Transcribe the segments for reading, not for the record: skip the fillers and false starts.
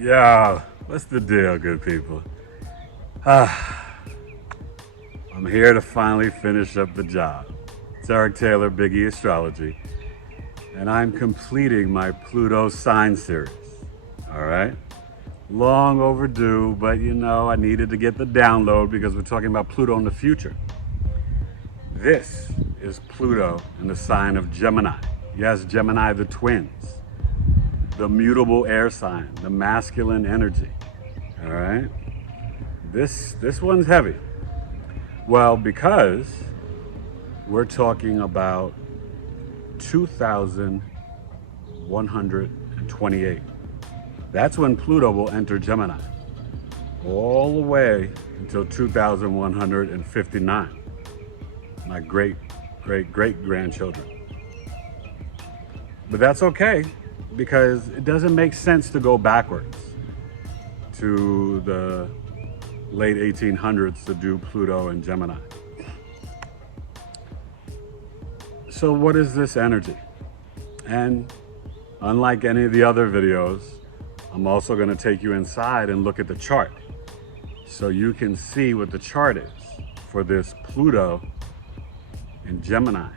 Yeah, what's the deal, good people? I'm here to finally finish up the job. It's Eric Taylor, bigeastrology, and I'm completing my Pluto sign series. All right? Long overdue, but I needed to get the download because we're talking about Pluto in the future. This is Pluto in the sign of Gemini. Yes, Gemini the twins, the mutable air sign, the masculine energy. All right? This one's heavy. Well, because we're talking about 2128. That's when Pluto will enter Gemini, all the way until 2159. My great grandchildren. But that's okay, because it doesn't make sense to go backwards to the late 1800s to do Pluto and Gemini. So what is this energy? And unlike any of the other videos, I'm also going to take you inside and look at the chart so you can see what the chart is for this Pluto in Gemini.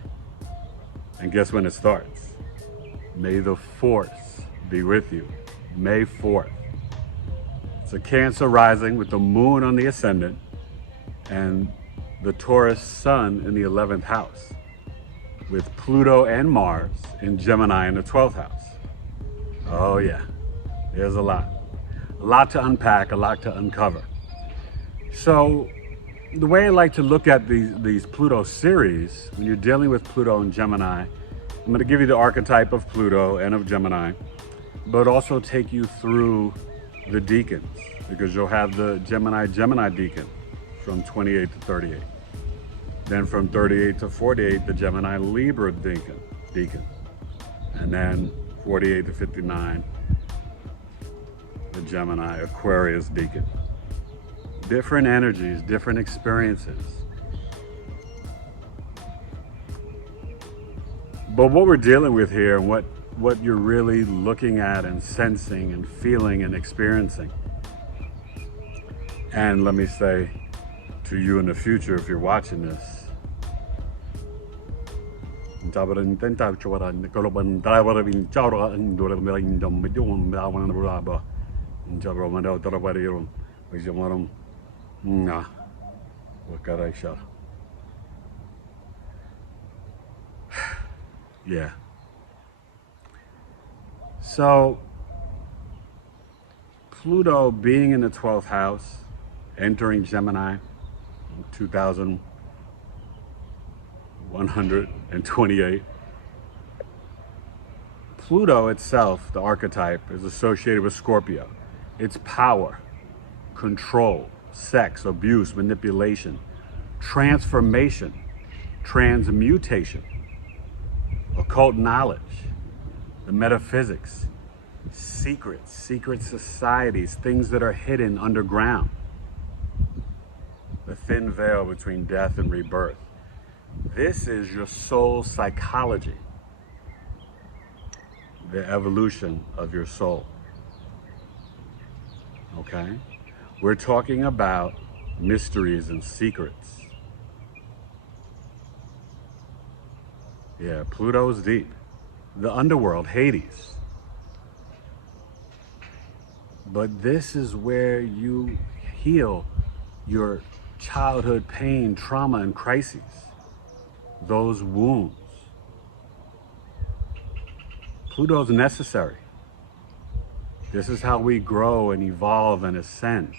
And guess when it starts? May the force be with you. May 4th. It's a Cancer rising with the moon on the ascendant and the Taurus sun in the 11th house, with Pluto and Mars in Gemini in the 12th house. Oh yeah, there's a lot to unpack, a lot to uncover. So the way I like to look at these Pluto series, when you're dealing with Pluto and Gemini, I'm going to give you the archetype of Pluto and of Gemini, but also take you through the decans, because you'll have the Gemini decan from 28 to 38. Then from 38 to 48, the Gemini Libra decan. And then 48 to 59, the Gemini Aquarius decan. Different energies, different experiences. But what we're dealing with here, and what you're really looking at and sensing and feeling and experiencing. And let me say to you in the future, if you're watching this, yeah. So Pluto being in the 12th house, entering Gemini, 2128. Pluto itself, the archetype, is associated with Scorpio. It's power, control, sex, abuse, manipulation, transformation, transmutation, occult knowledge, the metaphysics, secrets, secret societies, things that are hidden underground, the thin veil between death and rebirth. This is your soul psychology, the evolution of your soul. Okay? We're talking about mysteries and secrets. Yeah, Pluto's deep. The underworld, Hades. But this is where you heal your childhood pain, trauma, and crises. Those wounds. Pluto's necessary. This is how we grow and evolve and ascend.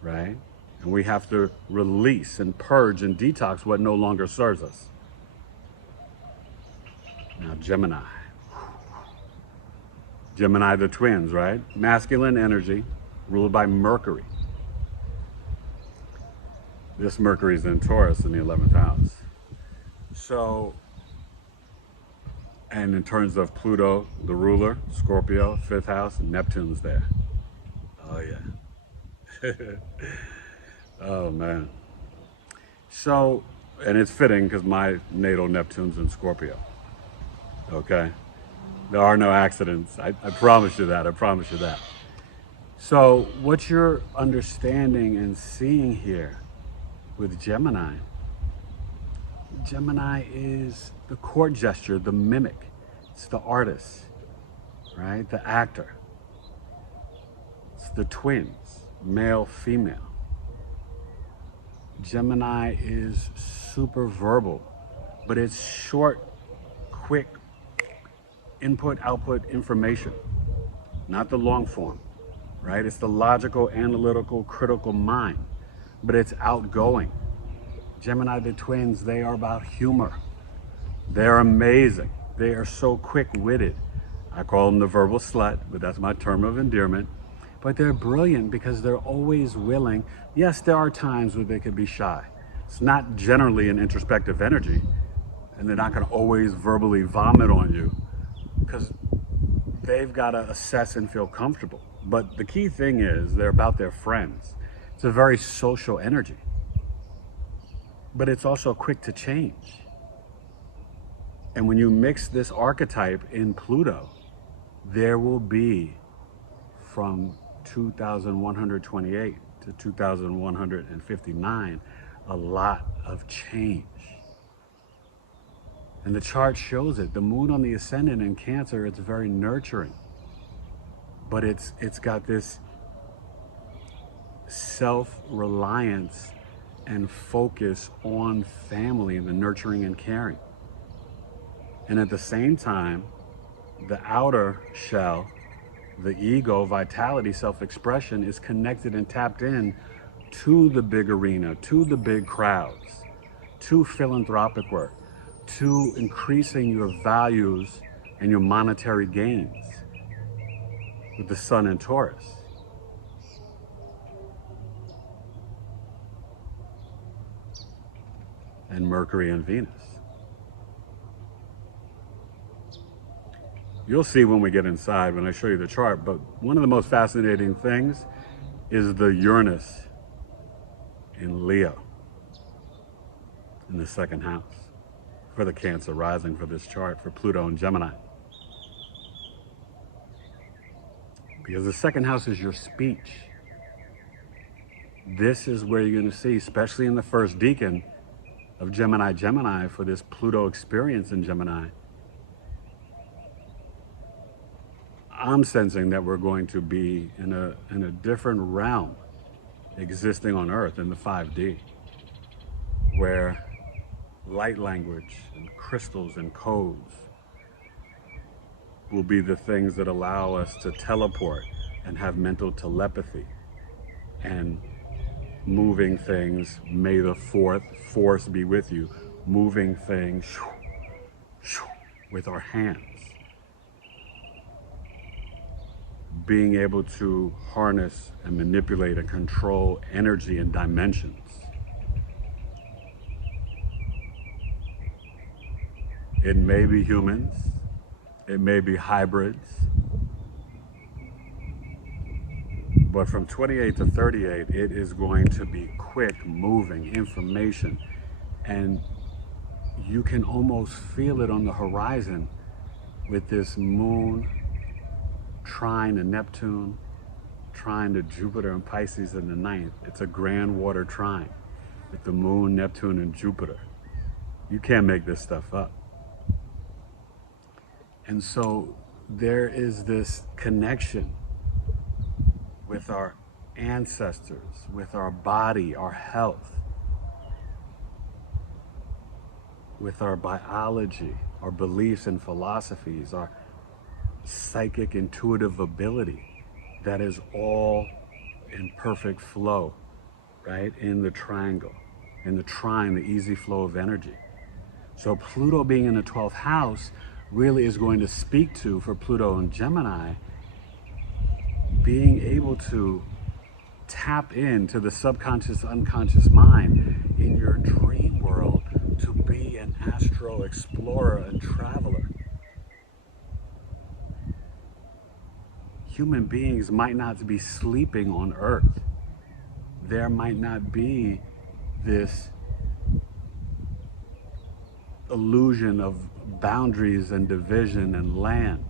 Right? And we have to release and purge and detox what no longer serves us. Now, Gemini. Gemini the twins, right? Masculine energy ruled by Mercury. This Mercury is in Taurus in the 11th house. So, and in terms of Pluto, the ruler, Scorpio, 5th house, and Neptune's there. Oh yeah. Oh man. So, and it's fitting because my natal Neptune's in Scorpio. Okay. There are no accidents. I promise you that. I promise you that. So, what you're understanding and seeing here with Gemini, Gemini is the court gesture, the mimic. It's the artist, right? The actor. It's the twins, male, female. Gemini is super verbal, but it's short, quick input, output information, not the long form, right? It's the logical, analytical, critical mind, but it's outgoing. Gemini, the twins, they are about humor. They're amazing. They are so quick-witted. I call them the verbal slut, but that's my term of endearment. But they're brilliant because they're always willing. Yes, there are times where they could be shy. It's not generally an introspective energy, and they're not going to always verbally vomit on you because they've got to assess and feel comfortable. But the key thing is they're about their friends. It's a very social energy, but it's also quick to change. And when you mix this archetype in Pluto, there will be from 2128 to 2159 a lot of change. And the chart shows it. The moon on the ascendant in Cancer, it's very nurturing. But it's got this self-reliance and focus on family and the nurturing and caring. And at the same time, the outer shell, the ego, vitality, self-expression is connected and tapped in to the big arena, to the big crowds, to philanthropic work, to increasing your values and your monetary gains with the sun in Taurus. And Mercury and Venus. You'll see when we get inside, when I show you the chart, but one of the most fascinating things is the Uranus in Leo in the second house for the Cancer rising for this chart for Pluto and Gemini. Because the second house is your speech. This is where you're going to see, especially in the first decan of Gemini for this Pluto experience in Gemini, I'm sensing that we're going to be in a different realm existing on Earth in the 5D, where light language and crystals and codes will be the things that allow us to teleport and have mental telepathy and moving things. May the fourth force be with you, moving things with our hands. Being able to harness and manipulate and control energy and dimensions. It may be humans, it may be hybrids, but from 28 to 38, it is going to be quick moving information, and you can almost feel it on the horizon with this moon trine to Neptune, trine to Jupiter and Pisces in the ninth. It's a grand water trine with the moon, Neptune, and Jupiter. You can't make this stuff up. And so there is this connection with our ancestors, with our body, our health, with our biology, our beliefs and philosophies, our psychic intuitive ability that is all in perfect flow, right? In the triangle, in the trine, the easy flow of energy. So Pluto being in the 12th house really is going to speak to, for Pluto and Gemini, being able to tap into the subconscious, unconscious mind in your dream world to be an astro explorer and traveler. Human beings might not be sleeping on Earth. There might not be this illusion of boundaries and division and land.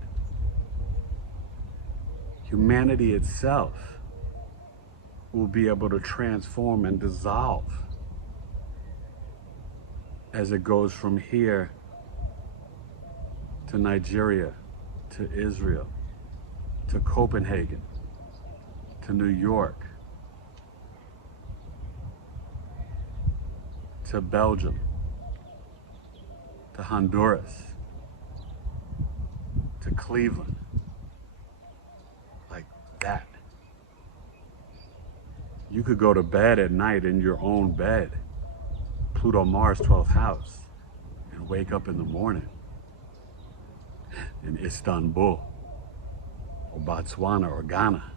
Humanity itself will be able to transform and dissolve as it goes from here to Nigeria, to Israel, to Copenhagen, to New York, to Belgium, to Honduras, to Cleveland, like that. You could go to bed at night in your own bed, Pluto, Mars, 12th house, and wake up in the morning in Istanbul, or Botswana, or Ghana.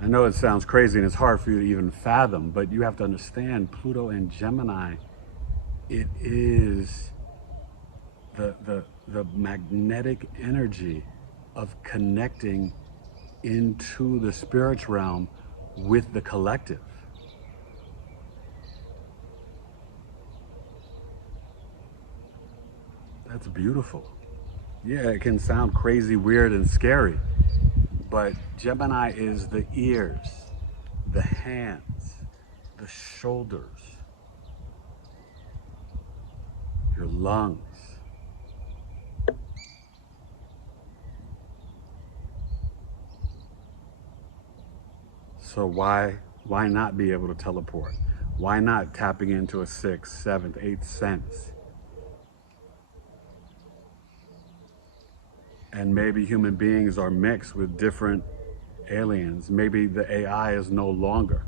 I know it sounds crazy and it's hard for you to even fathom, but you have to understand Pluto and Gemini, it is the magnetic energy of connecting into the spirit realm with the collective. That's beautiful. Yeah, it can sound crazy, weird, and scary, but Gemini is the ears, the hands, the shoulders, your lungs. So why not be able to teleport? Why not tapping into a 6th, 7th, 8th sense? And maybe human beings are mixed with different aliens. Maybe the AI is no longer,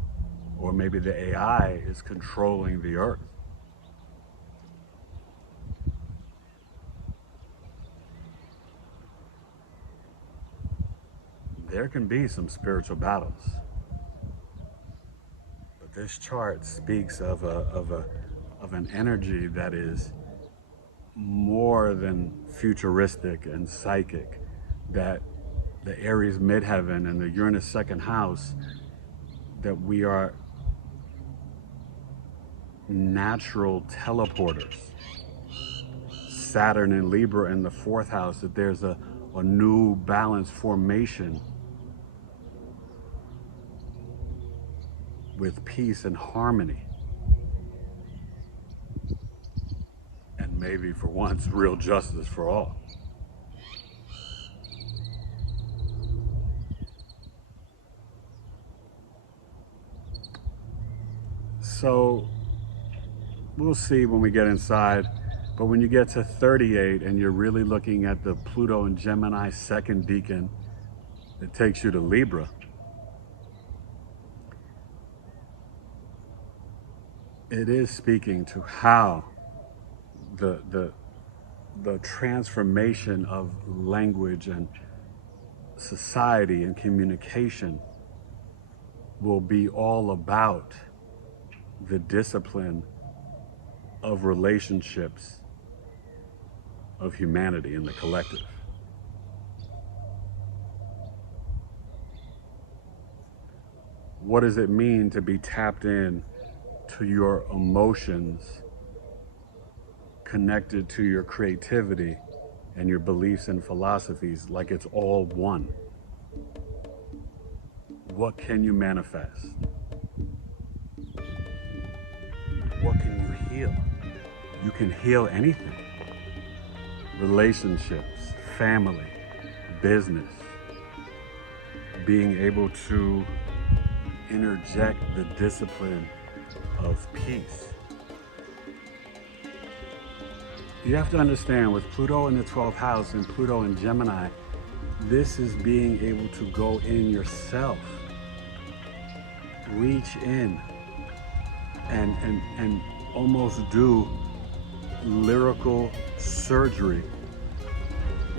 or maybe the AI is controlling the earth. There can be some spiritual battles. But this chart speaks of an energy that is more than futuristic and psychic, that the Aries midheaven and the Uranus second house, that we are natural teleporters. Saturn and Libra in the 4th house, that there's a new balance formation with peace and harmony. And maybe for once, real justice for all. So we'll see when we get inside, but when you get to 38 and you're really looking at the Pluto and Gemini second decan, it takes you to Libra. It is speaking to how the transformation of language and society and communication will be all about the discipline of relationships of humanity in the collective. What does it mean to be tapped in to your emotions, connected to your creativity and your beliefs and philosophies, like it's all one? What can you manifest? What can you heal? You can heal anything. Relationships, family, business, being able to interject the discipline of peace. You have to understand, with Pluto in the 12th house and Pluto in Gemini, this is being able to go in yourself, reach in and almost do lyrical surgery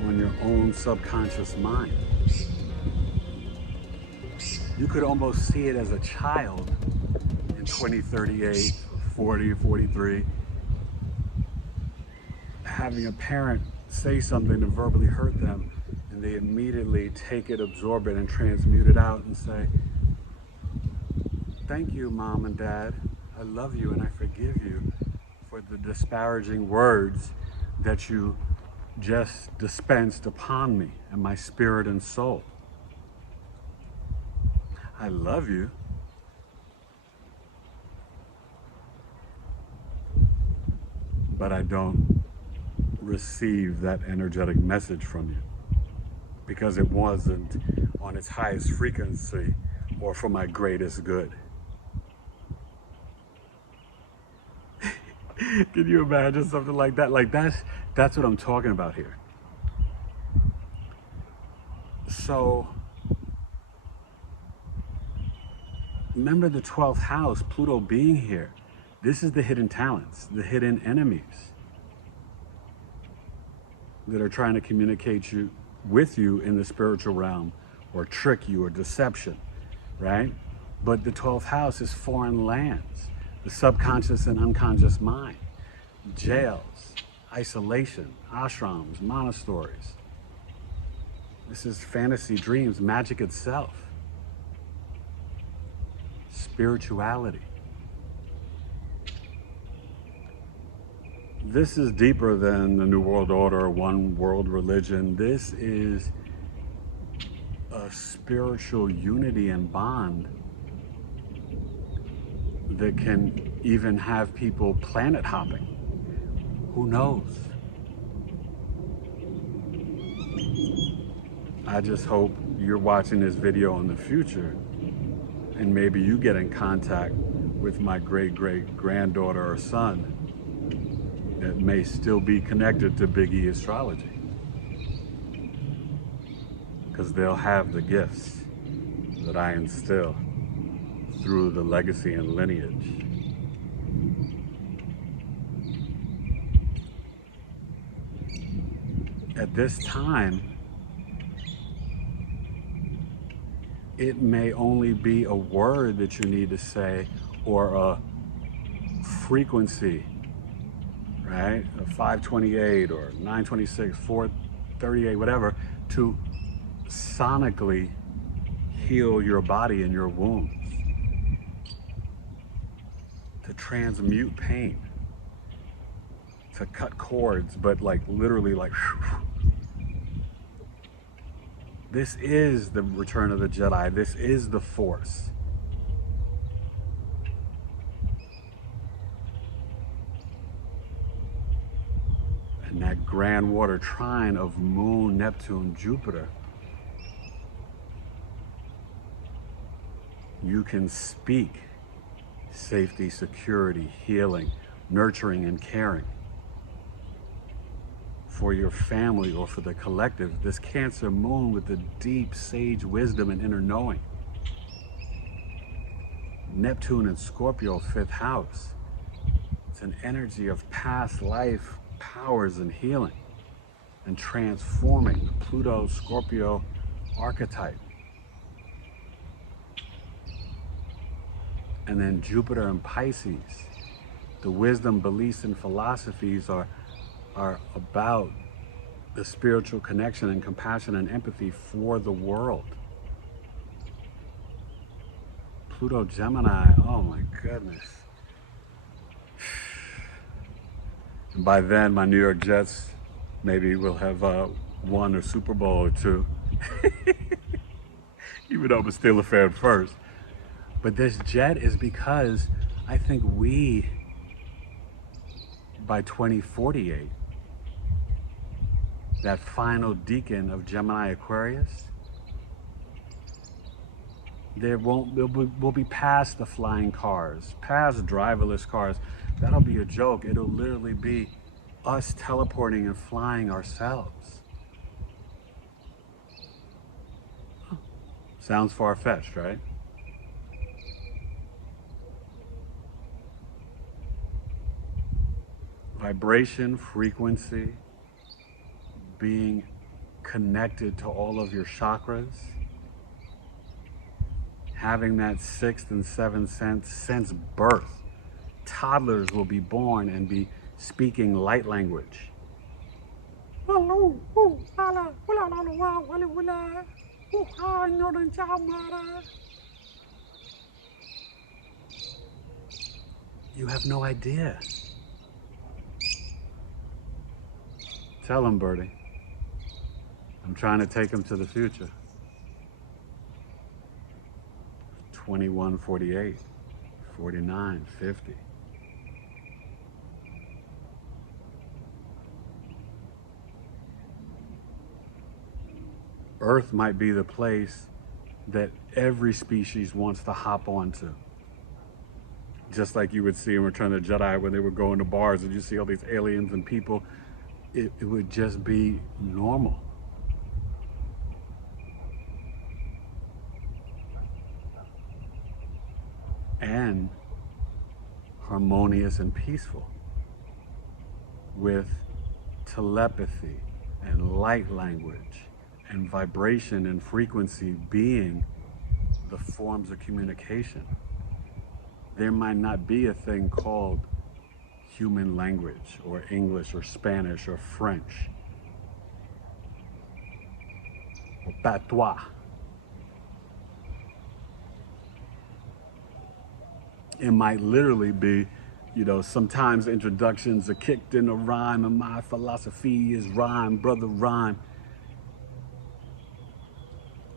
on your own subconscious mind. You could almost see it as a child in 20, 38, 40, 43, having a parent say something to verbally hurt them, and they immediately take it, absorb it, and transmute it out and say, "Thank you, Mom and Dad. I love you and I forgive you for the disparaging words that you just dispensed upon me and my spirit and soul. I love you. But I don't receive that energetic message from you because it wasn't on its highest frequency or for my greatest good. Can you imagine something like that? Like that's what I'm talking about here. So remember the 12th house, Pluto being here. This is the hidden talents, the hidden enemies that are trying to communicate with you in the spiritual realm or trick you or deception, right? But the 12th house is foreign lands, the subconscious and unconscious mind, jails, isolation, ashrams, monasteries. This is fantasy dreams, magic itself, spirituality. This is deeper than the New World Order, one world religion. This is a spiritual unity and bond that can even have people planet hopping. Who knows? I just hope you're watching this video in the future and maybe you get in contact with my great-great-granddaughter or son that may still be connected to bigeastrology, because they'll have the gifts that I instill through the legacy and lineage. At this time, it may only be a word that you need to say or a frequency, right? A 528 or 926, 438, whatever, to sonically heal your body and your wounds, to transmute pain, to cut cords, but like literally like this is the return of the Jedi. This is the Force. And that grand water trine of Moon, Neptune, Jupiter, you can speak safety, security, healing, nurturing, and caring for your family or for the collective. This Cancer moon with the deep sage wisdom and inner knowing. Neptune and Scorpio, 5th house. It's an energy of past life powers and healing and transforming the Pluto Scorpio archetype. And then Jupiter and Pisces. The wisdom, beliefs, and philosophies are about the spiritual connection and compassion and empathy for the world. Pluto Gemini, oh my goodness. And by then, my New York Jets maybe will have won a Super Bowl or two. Even though I'm a Steeler fan first. But this jet is because I think we, by 2048, that final decan of Gemini Aquarius, we'll be past the flying cars, past driverless cars. That'll be a joke. It'll literally be us teleporting and flying ourselves. Sounds far-fetched, right? Vibration, frequency, being connected to all of your chakras, having that 6th and 7th sense since birth. Toddlers will be born and be speaking light language. You have no idea. Tell him, Birdie. I'm trying to take him to the future. 21, 48, 49, 50. Earth might be the place that every species wants to hop onto. Just like you would see in Return of the Jedi when they would go into bars and you see all these aliens and people, it would just be normal. And harmonious and peaceful, with telepathy and light language and vibration and frequency being the forms of communication. There might not be a thing called human language or English or Spanish or French or patois. It might literally be, sometimes introductions are kicked in a rhyme, and my philosophy is rhyme, brother, rhyme.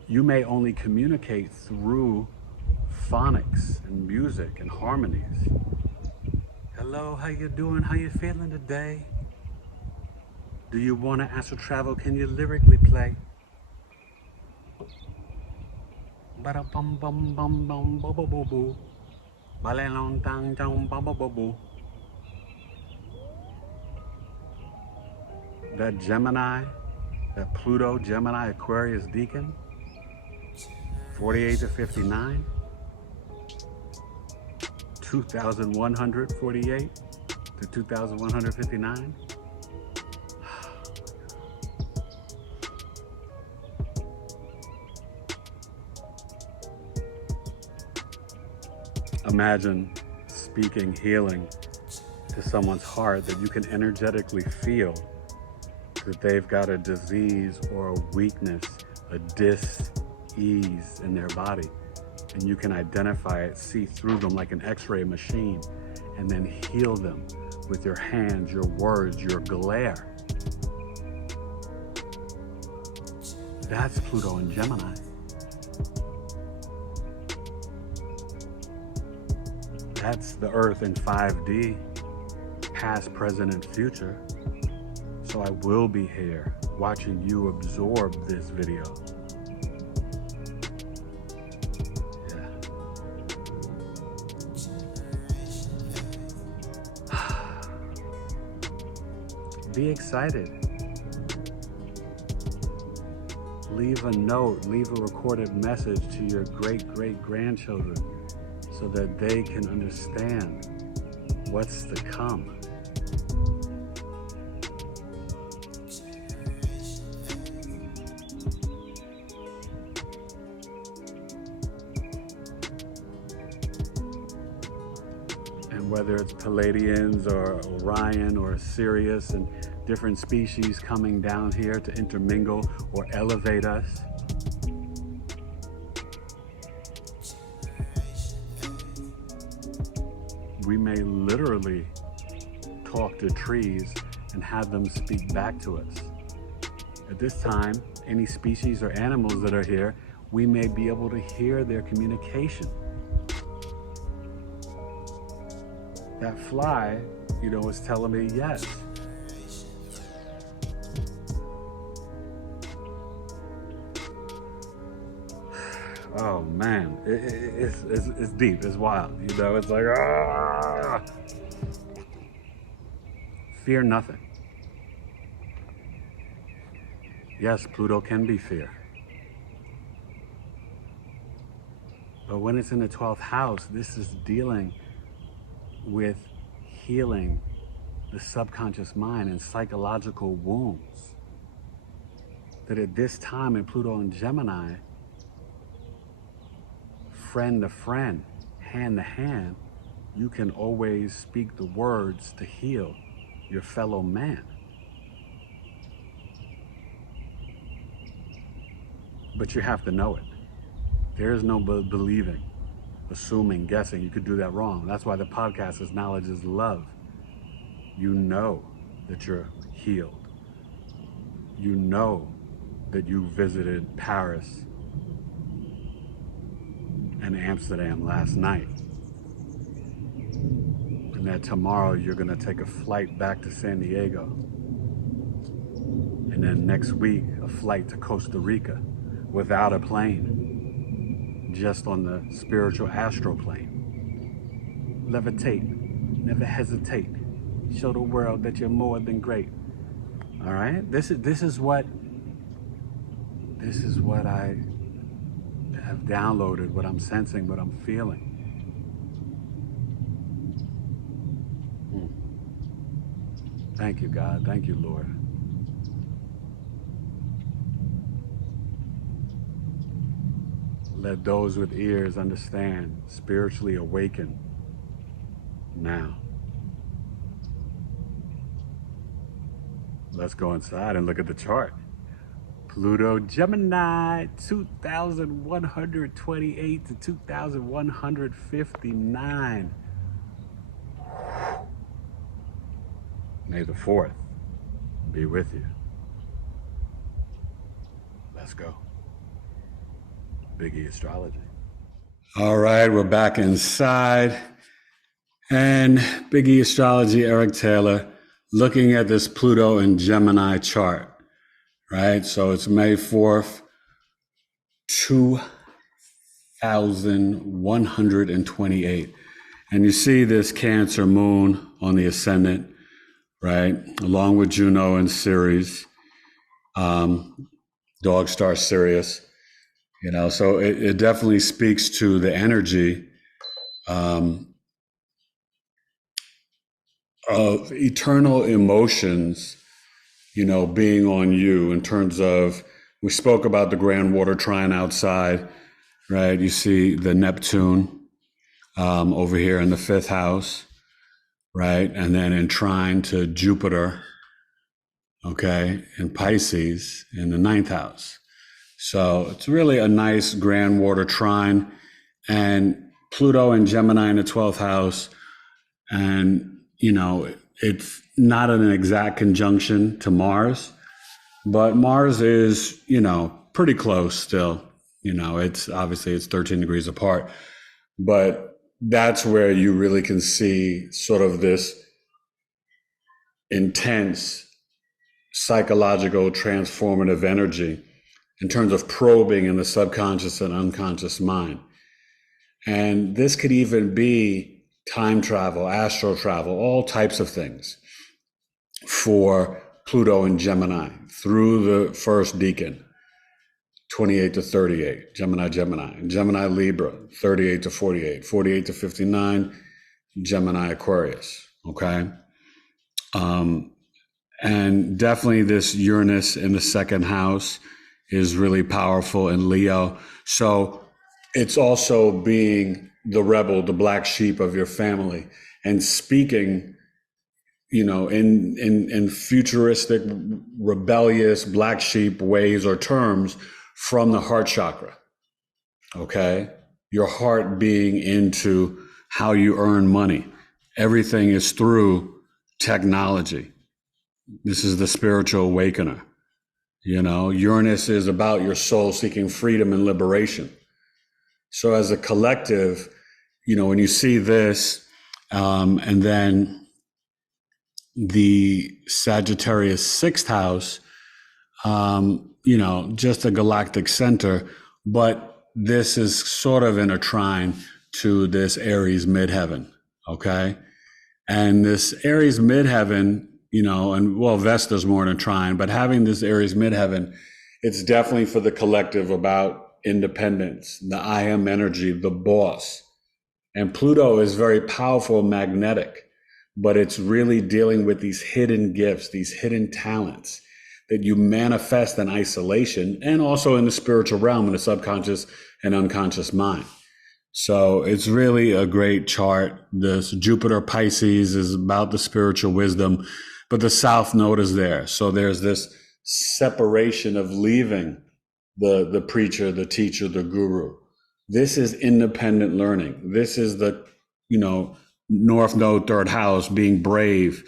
You may only communicate through phonics and music and harmonies. Hello, how you doing? How you feeling today? Do you want to astral travel? Can you lyrically play? Ba-da-bum bum bum bum bo bo bo bo. Ba-la-long tang tang ba bo bo bo. That Gemini, that Pluto, Gemini, Aquarius, Deacon, 48 to 59, 2,148 to 2,159. Imagine speaking healing to someone's heart that you can energetically feel that they've got a disease or a weakness, a dis-ease in their body. And you can identify it, see through them like an x-ray machine, and then heal them with your hands, your words, your glare. That's Pluto and Gemini. That's the Earth in 5D, past, present, and future. So I will be here watching you absorb this video. Yeah. Be excited. Leave a note, leave a recorded message to your great-great-grandchildren so that they can understand what's to come. And whether it's Palladians or Orion or Sirius and different species coming down here to intermingle or elevate us, we may literally talk to trees and have them speak back to us. At this time, any species or animals that are here, we may be able to hear their communication. That fly, is telling me yes. Oh man, it's deep, it's wild, it's like, ah! Fear nothing. Yes, Pluto can be fear. But when it's in the 12th house, this is dealing with healing the subconscious mind and psychological wounds. That at this time in Pluto and Gemini, friend to friend, hand to hand, you can always speak the words to heal your fellow man. But you have to know it. There is no believing. assuming, guessing. You could do that wrong. That's why the podcast is Knowledge is Love. You know that you're healed. You know that you visited Paris and Amsterdam last night. And that tomorrow you're going to take a flight back to San Diego. And then next week, a flight to Costa Rica without a plane, just on the spiritual astral plane. Levitate, never hesitate. Show the world that you're more than great. All right? This is what I have downloaded, what I'm sensing, what I'm feeling. Thank you, God. Thank you, Lord. Let those with ears understand, spiritually awaken now. Let's go inside and look at the chart. Pluto, Gemini, 2,128 to 2,159. May the 4th be with you. Let's go. Bigeastrology. All right, we're back inside. And Bigeastrology, Eric Taylor, looking at this Pluto and Gemini chart, right? So it's May 4th, 2,128. And you see this Cancer moon on the ascendant, right? Along with Juno and Ceres, dog star Sirius. You know, so it definitely speaks to the energy of eternal emotions, you know, being on you in terms of, we spoke about the grand water trine outside, right? You see the Neptune over here in the 5th house, right? And then in trine to Jupiter, okay, in Pisces in the 9th house. So it's really a nice grand water trine, and Pluto and Gemini in the 12th house. And, you know, it's not an exact conjunction to Mars, but Mars is, you know, pretty close still. You know, it's 13 degrees apart, but that's where you really can see sort of this intense psychological transformative energy in terms of probing in the subconscious and unconscious mind. And this could even be time travel, astral travel, all types of things for Pluto and Gemini through the first decan, 28 to 38, Gemini Libra, 38 to 48, 48 to 59, Gemini Aquarius, okay? And definitely this Uranus in the 2nd house is really powerful in Leo. So it's also being the rebel, the black sheep of your family, and speaking, you know, in futuristic, rebellious black sheep ways or terms from the heart chakra, okay? Your heart being into how you earn money. Everything is through technology. This is the spiritual awakener. You know, Uranus is about your soul seeking freedom and liberation. So as a collective, you know, when you see this, and then the Sagittarius 6th house, you know, just a galactic center, but this is sort of in a trine to this Aries midheaven, okay? And this Aries midheaven, you know, and well, Vesta's more in a trine, but having this Aries midheaven, it's definitely for the collective about independence, the I am energy, the boss. And Pluto is very powerful, magnetic, but it's really dealing with these hidden gifts, these hidden talents that you manifest in isolation and also in the spiritual realm, in the subconscious and unconscious mind. So it's really a great chart. This Jupiter Pisces is about the spiritual wisdom, but the South Node is there. So there's this separation of leaving the preacher, the teacher, the guru, This is independent learning. This is the, North Node, third house, being brave,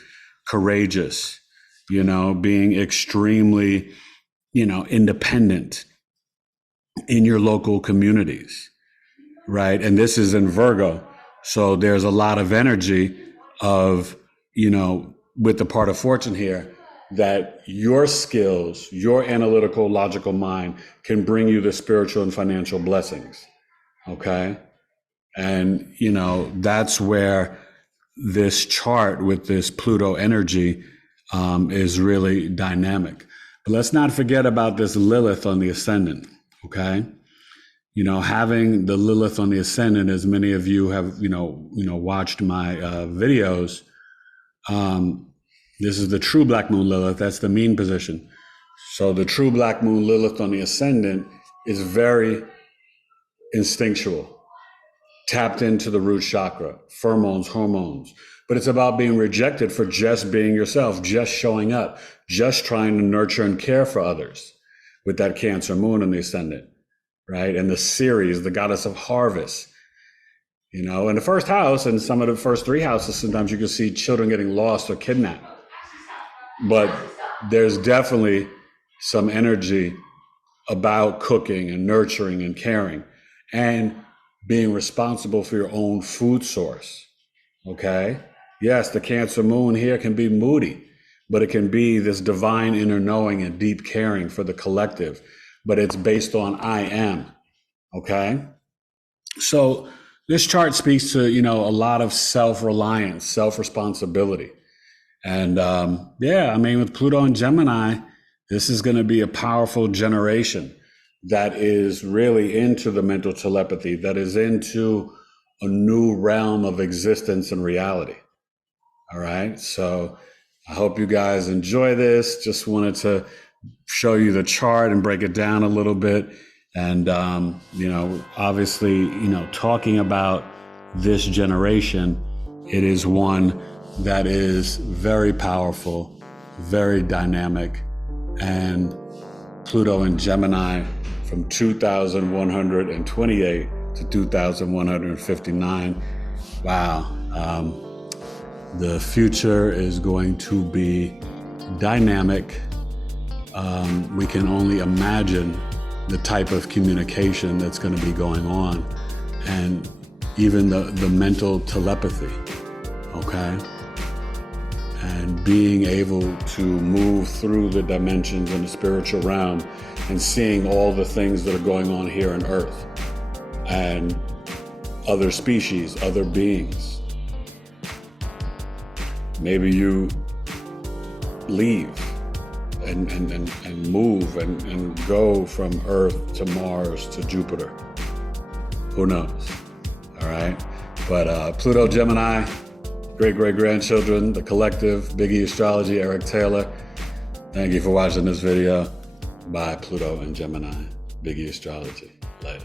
courageous, being extremely, independent in your local communities, right? And this is in Virgo. So there's a lot of energy of, with the part of fortune here, that your skills, your analytical, logical mind can bring you the spiritual and financial blessings. Okay. And, that's where this chart with this Pluto energy is really dynamic. But let's not forget about this Lilith on the ascendant. Okay. Having the Lilith on the ascendant, as many of you have, watched my videos, this is the true black moon Lilith. That's the mean position. So the true black moon Lilith on the ascendant is very instinctual, tapped into the root chakra, pheromones, hormones. But it's about being rejected for just being yourself, just showing up, just trying to nurture and care for others with that Cancer moon in the ascendant, right? And the Ceres, the goddess of harvest. In the first house and some of the first three houses, sometimes you can see children getting lost or kidnapped. But there's definitely some energy about cooking and nurturing and caring and being responsible for your own food source. Okay. Yes, the Cancer moon here can be moody, but it can be this divine inner knowing and deep caring for the collective, but it's based on I am. Okay. So this chart speaks to, a lot of self-reliance, self-responsibility. And with Pluto and Gemini, this is going to be a powerful generation that is really into the mental telepathy, that is into a new realm of existence and reality. All right. So I hope you guys enjoy this. Just wanted to show you the chart and break it down a little bit. And, obviously, talking about this generation, it is one that is very powerful, very dynamic, and Pluto and Gemini from 2128 to 2159. Wow. The future is going to be dynamic. We can only imagine the type of communication that's going to be going on, and even the mental telepathy, okay? And being able to move through the dimensions in the spiritual realm and seeing all the things that are going on here on Earth and other species, other beings. Maybe you leave and move and go from Earth to Mars to Jupiter. Who knows? All right. But Pluto, Gemini, great-great-grandchildren, the collective, bigeastrology, Eric Taylor. Thank you for watching this video by Pluto and Gemini, bigeastrology. Later.